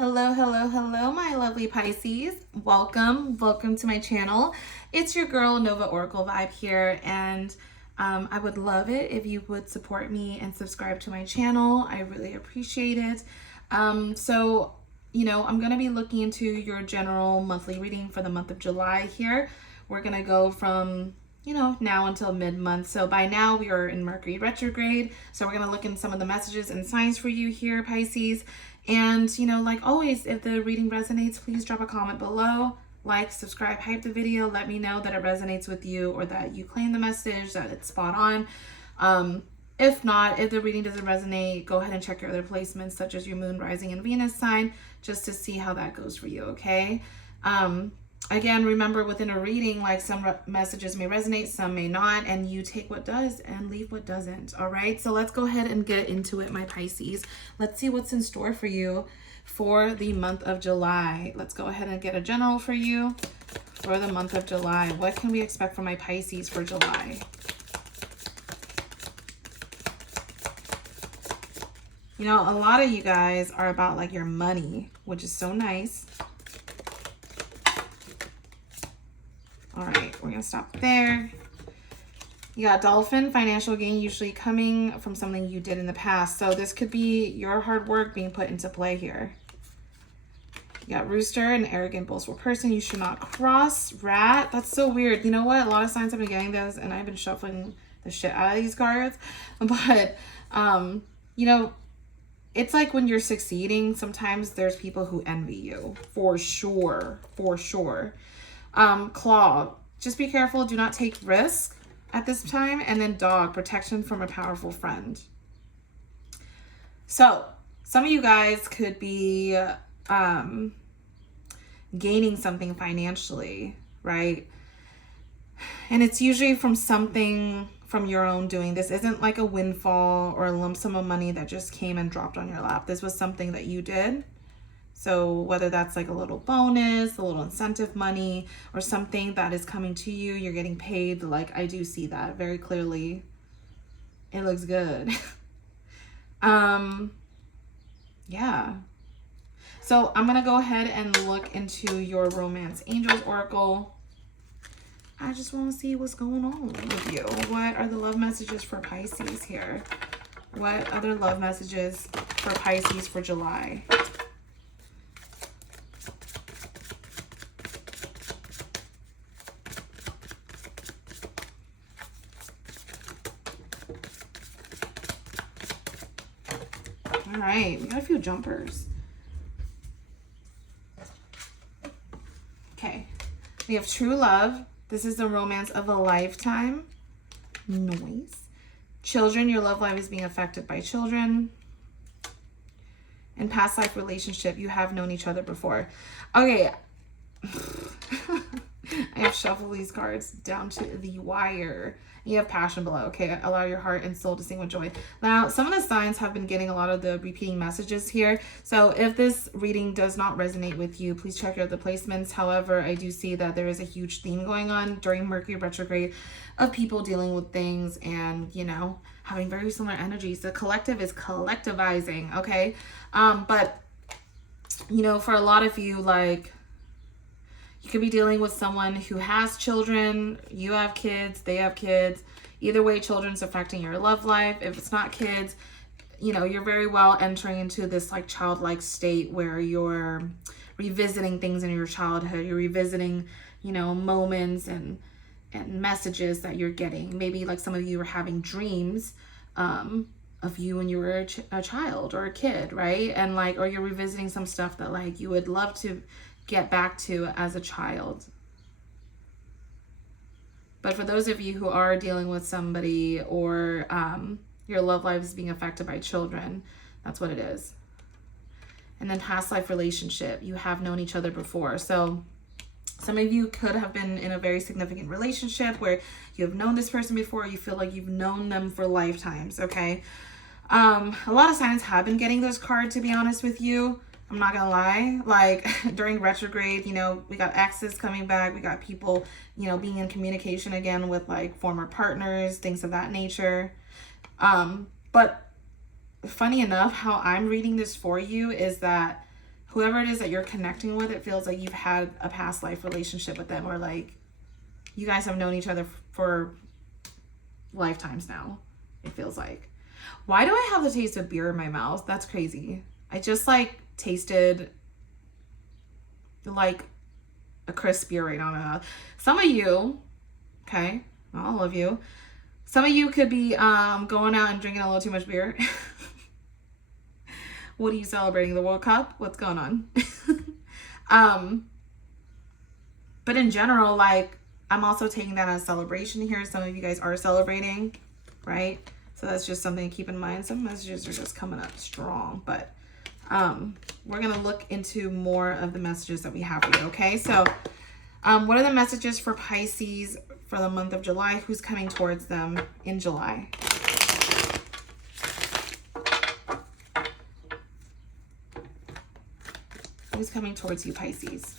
Hello, hello, hello, my lovely Pisces. Welcome to my channel. It's your girl Nova Oracle Vibe here, and I would love it if you would support me and subscribe to my channel. I really appreciate it. I'm going to be looking into your general monthly reading for the month of July here. We're going to go from now until mid-month. So by now we are in Mercury retrograde. So we're going to look in some of the messages and signs for you here, Pisces. And, like always, if the reading resonates, please drop a comment below, like, subscribe, hype the video, let me know that it resonates with you or that you claim the message, that it's spot on. If not, if the reading doesn't resonate, go ahead and check your other placements, such as your moon, rising, and Venus sign, just to see how that goes for you, okay? Again, remember, within a reading, like, some messages may resonate, some may not, and you take what does and leave what doesn't, all right? So let's go ahead and get into it, my Pisces. Let's see what's in store for you for the month of July. Let's go ahead and get a general for you for the month of July. What can we expect from my Pisces for July? A lot of you guys are about, like, your money, which is so nice. All right, we're going to stop there. You got Dolphin, financial gain usually coming from something you did in the past. So this could be your hard work being put into play here. You got Rooster, an arrogant, boastful person you should not cross. Rat, that's so weird. You know what? A lot of signs have been getting this, and I've been shuffling the shit out of these cards. But, it's like when you're succeeding, sometimes there's people who envy you. For sure. For sure. Claw, just be careful, do not take risks at this time. And then Dog, protection from a powerful friend. So some of you guys could be gaining something financially, right? And it's usually from something from your own doing. This isn't like a windfall or a lump sum of money that just came and dropped on your lap. This was something that you did. So whether that's like a little bonus, a little incentive money, or something that is coming to you, you're getting paid. Like, I do see that very clearly. It looks good. Yeah. So I'm going to go ahead and look into your Romance Angels Oracle. I just want to see what's going on with you. What are the love messages for Pisces here? What other love messages for Pisces for July? All right, we got a few jumpers. Okay, we have true love. This is the romance of a lifetime. Noise. Children, your love life is being affected by children. And past life relationship, you have known each other before. Okay. I have shuffled these cards down to the wire. You have passion below. Okay, allow your heart and soul to sing with joy. Now, some of the signs have been getting a lot of the repeating messages here. So if this reading does not resonate with you, please check out the placements. However, I do see that there is a huge theme going on during Mercury retrograde of people dealing with things and, having very similar energies. The collective is collectivizing, okay? But, for a lot of you, like, you could be dealing with someone who has children, you have kids, they have kids. Either way, children's affecting your love life. If it's not kids, you're very well entering into this like childlike state where you're revisiting things in your childhood. You're revisiting, moments and messages that you're getting. Maybe like some of you are having dreams of you when you were a child or a kid, right? And like, or you're revisiting some stuff that like you would love to get back to as a child. But for those of you who are dealing with somebody or your love life is being affected by children, that's what it is. And then past life relationship, you have known each other before. So some of you could have been in a very significant relationship where you have known this person before. You feel like you've known them for lifetimes, okay? A lot of signs have been getting this card, to be honest with you. I'm not gonna lie, like during retrograde, we got exes coming back. We got people, being in communication again with like former partners, things of that nature. But funny enough, how I'm reading this for you is that whoever it is that you're connecting with, it feels like you've had a past life relationship with them, or like you guys have known each other for lifetimes now, it feels like. Why do I have the taste of beer in my mouth? That's crazy. I just like tasted like a crisp beer right now in my mouth. Some of you, okay, not all of you, some of you could be going out and drinking a little too much beer. What are you celebrating? The World Cup? What's going on? But in general, like, I'm also taking that as a celebration here. Some of you guys are celebrating, right? So that's just something to keep in mind. Some messages are just coming up strong, but we're going to look into more of the messages that we have for you, okay? So what are the messages for Pisces for the month of July? Who's coming towards them in July? Who's coming towards you, Pisces?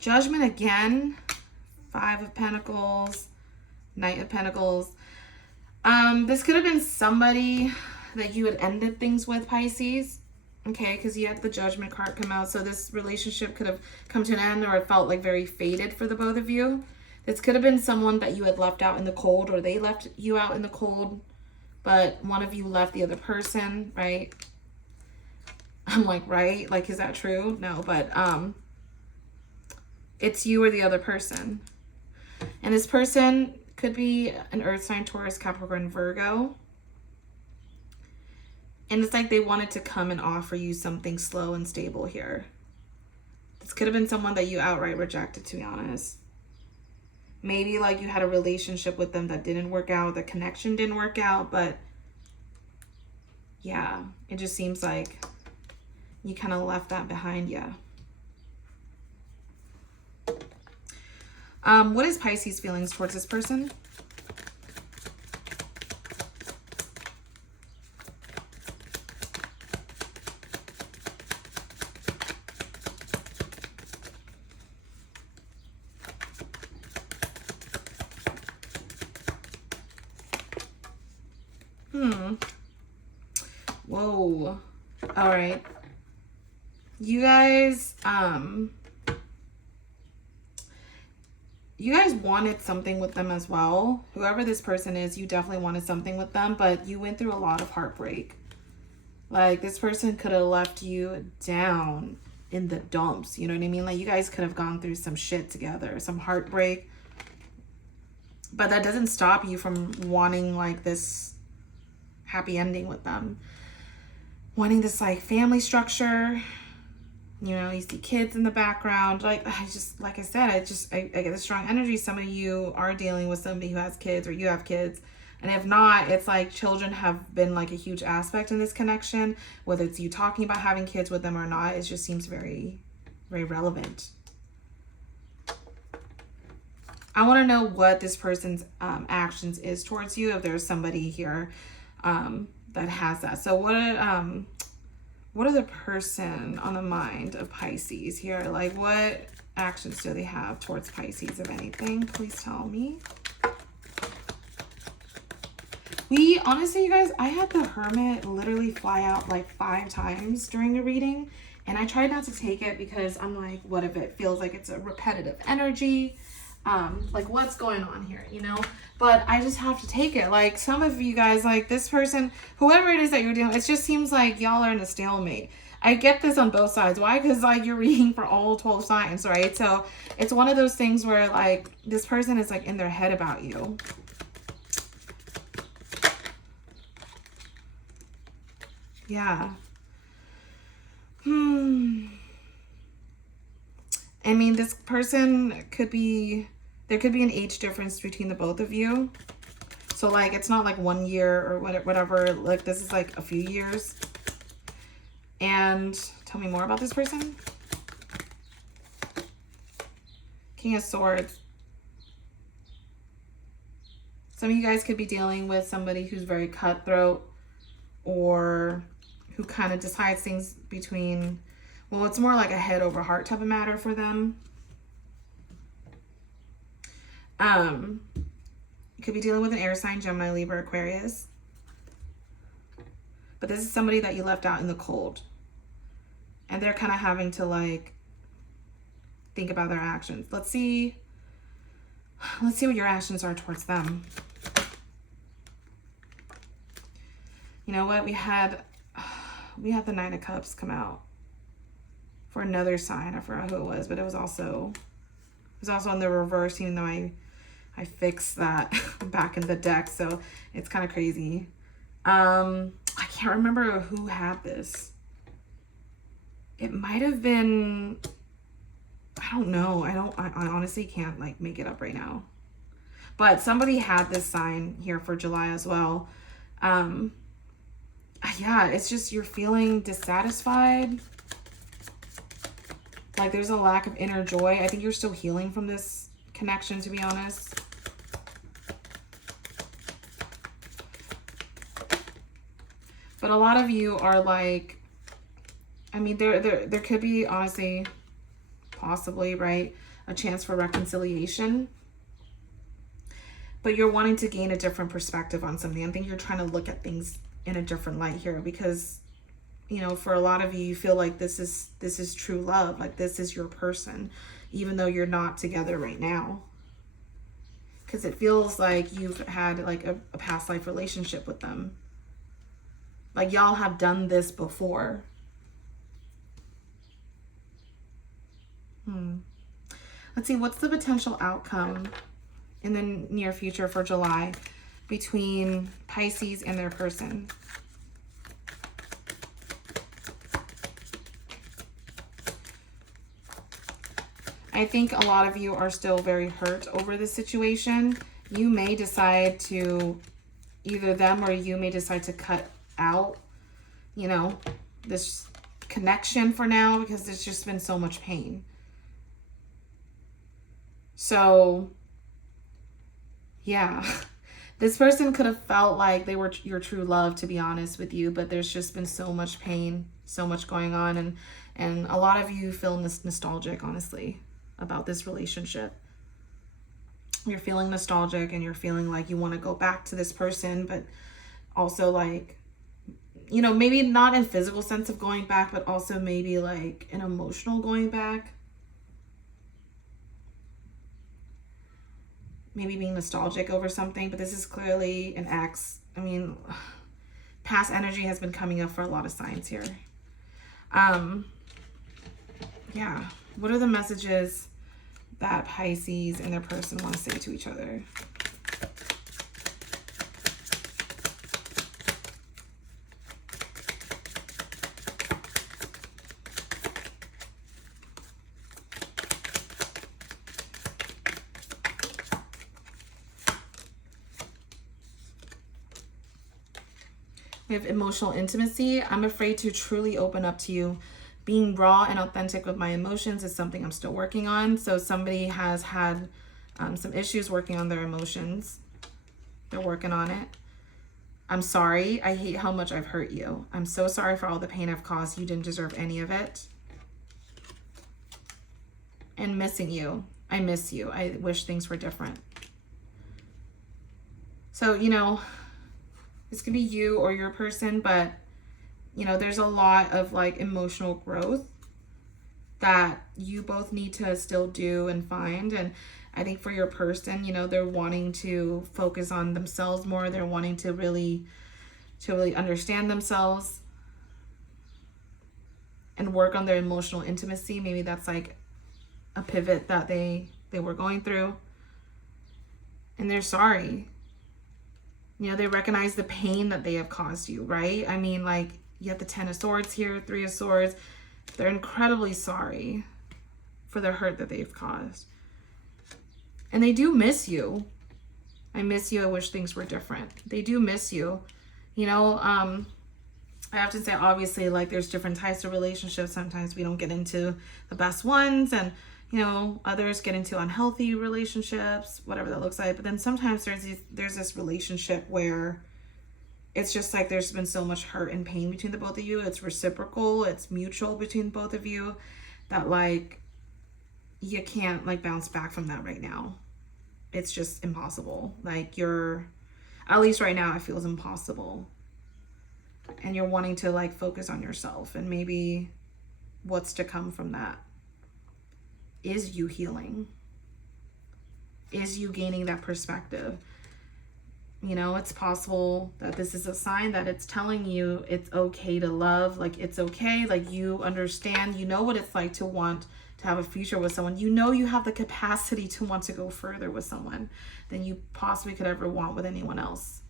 Judgment again. 5 of Pentacles, Knight of Pentacles. This could have been somebody that you had ended things with, Pisces. Okay, because you had the Judgment card come out. So this relationship could have come to an end, or it felt like very faded for the both of you. This could have been someone that you had left out in the cold, or they left you out in the cold, but one of you left the other person, right? I'm like, right? Like, is that true? No, but it's you or the other person. And this person could be an Earth sign, Taurus, Capricorn, Virgo. And it's like they wanted to come and offer you something slow and stable here. This could have been someone that you outright rejected, to be honest. Maybe like you had a relationship with them that didn't work out, the connection didn't work out, but yeah, it just seems like you kind of left that behind you. What is Pisces' feelings towards this person? Whoa. All right. You guys, wanted something with them as well. Whoever this person is, you definitely wanted something with them, but you went through a lot of heartbreak. Like, this person could have left you down in the dumps. You know what I mean? Like, you guys could have gone through some shit together, some heartbreak. But that doesn't stop you from wanting, like, this happy ending with them. Wanting this, like, family structure. You know, you see kids in the background. Like, like I said, I get a strong energy. Some of you are dealing with somebody who has kids, or you have kids. And if not, it's like children have been like a huge aspect in this connection. Whether it's you talking about having kids with them or not, it just seems very, very relevant. I want to know what this person's actions is towards you, if there's somebody here that has that. So what are the person on the mind of Pisces here? Like, what actions do they have towards Pisces, if anything? Please tell me. Honestly, you guys, I had the Hermit literally fly out like 5 times during the reading. And I tried not to take it because I'm like, what if it feels like it's a repetitive energy? Like, what's going on here, you know? But I just have to take it. Like, some of you guys, like this person, whoever it is that you're dealing with, it just seems like y'all are in a stalemate. I get this on both sides. Why? Because like you're reading for all 12 signs, right? So it's one of those things where like this person is like in their head about you. Yeah. I mean, this person could be, there could be an age difference between the both of you. So like, it's not like 1 year or whatever, like this is like a few years. And tell me more about this person. King of Swords. Some of you guys could be dealing with somebody who's very cutthroat or who kind of decides things between, well, it's more like a head over heart type of matter for them. You could be dealing with an air sign, Gemini, Libra, Aquarius. But this is somebody that you left out in the cold. And they're kind of having to like think about their actions. Let's see what your actions are towards them. You know what? We had the Nine of Cups come out for another sign. I forgot who it was, but it was also in the reverse, even though I fixed that back in the deck, so it's kind of crazy. I can't remember who had this. It might have been, I don't know. I honestly can't like make it up right now. But somebody had this sign here for July as well. Yeah, it's just you're feeling dissatisfied. Like there's a lack of inner joy. I think you're still healing from this connection, to be honest. But a lot of you are like, I mean, there could be, honestly, possibly, right, a chance for reconciliation. But you're wanting to gain a different perspective on something. I think you're trying to look at things in a different light here because, you know, for a lot of you, you feel like this is true love. Like this is your person, even though you're not together right now. Because it feels like you've had like a past life relationship with them. Like y'all have done this before. Let's see, what's the potential outcome in the near future for July between Pisces and their person? I think a lot of you are still very hurt over the situation. You may decide to, either them or you may decide to cut out, you know, this connection for now because there's just been so much pain. So, yeah, this person could have felt like they were your true love, to be honest with you, but there's just been so much pain, so much going on, and a lot of you feel nostalgic, honestly, about this relationship. You're feeling nostalgic and you're feeling like you want to go back to this person, but also like, you know, maybe not in physical sense of going back, but also maybe like an emotional going back. Maybe being nostalgic over something, but this is clearly an ex. I mean, past energy has been coming up for a lot of signs here. Yeah. What are the messages that Pisces and their person want to say to each other? We have emotional intimacy. I'm afraid to truly open up to you. Being raw and authentic with my emotions is something I'm still working on. So somebody has had some issues working on their emotions. They're working on it. I'm sorry. I hate how much I've hurt you. I'm so sorry for all the pain I've caused. You didn't deserve any of it. And missing you. I miss you. I wish things were different. So, you know, this could be you or your person, but, you know, there's a lot of like emotional growth that you both need to still do and find. And I think for your person, you know, they're wanting to focus on themselves more. They're wanting to really understand themselves and work on their emotional intimacy. Maybe that's like a pivot that they were going through. And they're sorry. You know, they recognize the pain that they have caused you, right? I mean, like, you have the 10 of Swords here, 3 of Swords. They're incredibly sorry for the hurt that they've caused. And they do miss you. I miss you. I wish things were different. They do miss you. You know, I have to say, obviously, like, there's different types of relationships. Sometimes we don't get into the best ones, and, you know, others get into unhealthy relationships, whatever that looks like. But then sometimes there's this relationship where it's just like there's been so much hurt and pain between the both of you. It's reciprocal, it's mutual between both of you, that like you can't like bounce back from that right now. It's just impossible. Like you're, at least right now, it feels impossible. And you're wanting to like focus on yourself and maybe what's to come from that. Is you healing? Is you gaining that perspective? You know, it's possible that this is a sign that it's telling you it's okay to love. Like, it's okay. Like, you understand, you know what it's like to want to have a future with someone. You know you have the capacity to want to go further with someone than you possibly could ever want with anyone else.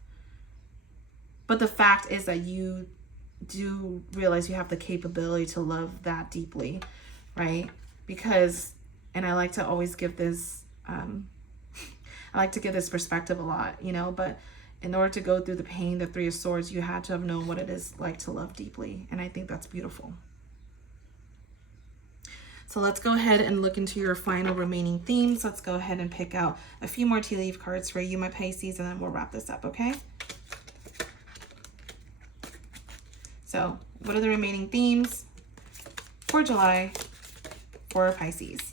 But the fact is that you do realize you have the capability to love that deeply, right? Because, and I like to always give this, I like to give this perspective a lot, you know, but in order to go through the pain, the Three of Swords, you had to have known what it is like to love deeply. And I think that's beautiful. So let's go ahead and look into your final remaining themes. Let's go ahead and pick out a few more tea leaf cards for you, my Pisces, and then we'll wrap this up, okay? So what are the remaining themes for July for Pisces?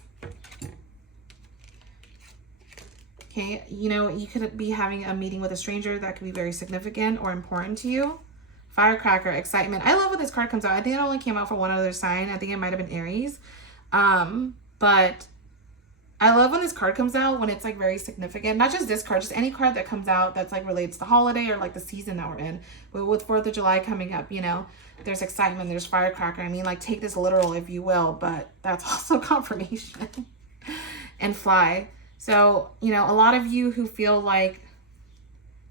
Okay, you know, you could be having a meeting with a stranger that could be very significant or important to you. Firecracker, excitement. I love when this card comes out. I think it only came out for one other sign. I think it might have been Aries. But I love when this card comes out, when it's like very significant. Not just this card, just any card that comes out that's like relates to the holiday or like the season that we're in. But with 4th of July coming up, you know, there's excitement, there's firecracker. I mean, like, take this literal if you will, but that's also confirmation. And fly. So, you know, a lot of you who feel like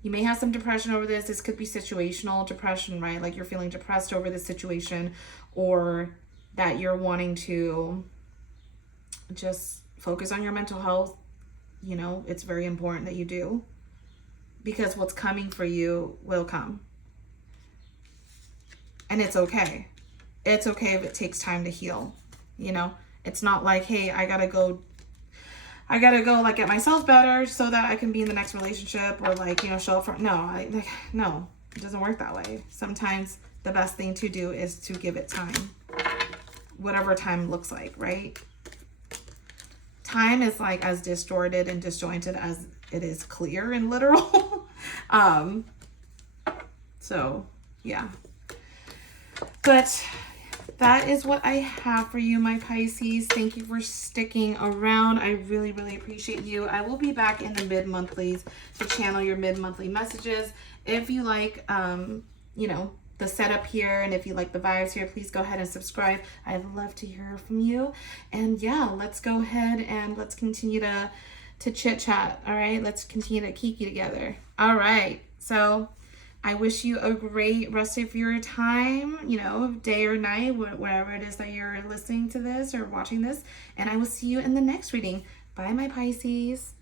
you may have some depression over this. This could be situational depression, right? Like you're feeling depressed over this situation, or that you're wanting to just focus on your mental health. You know, it's very important that you do, because what's coming for you will come. And it's okay. It's okay if it takes time to heal. You know, it's not like, hey, I gotta go like get myself better so that I can be in the next relationship, or like, you know, show up for, no, it doesn't work that way. Sometimes the best thing to do is to give it time, whatever time looks like, right? Time is like as distorted and disjointed as it is clear and literal. So yeah, but that is what I have for you, my Pisces. Thank you for sticking around. I really, really appreciate you. I will be back in the mid-monthlies to channel your mid-monthly messages. If you like, you know, the setup here, and if you like the vibes here, please go ahead and subscribe. I'd love to hear from you. And yeah, let's go ahead and let's continue to chit chat. All right, let's continue to kiki together. All right, so I wish you a great rest of your time, you know, day or night, wherever it is that you're listening to this or watching this. And I will see you in the next reading. Bye, my Pisces.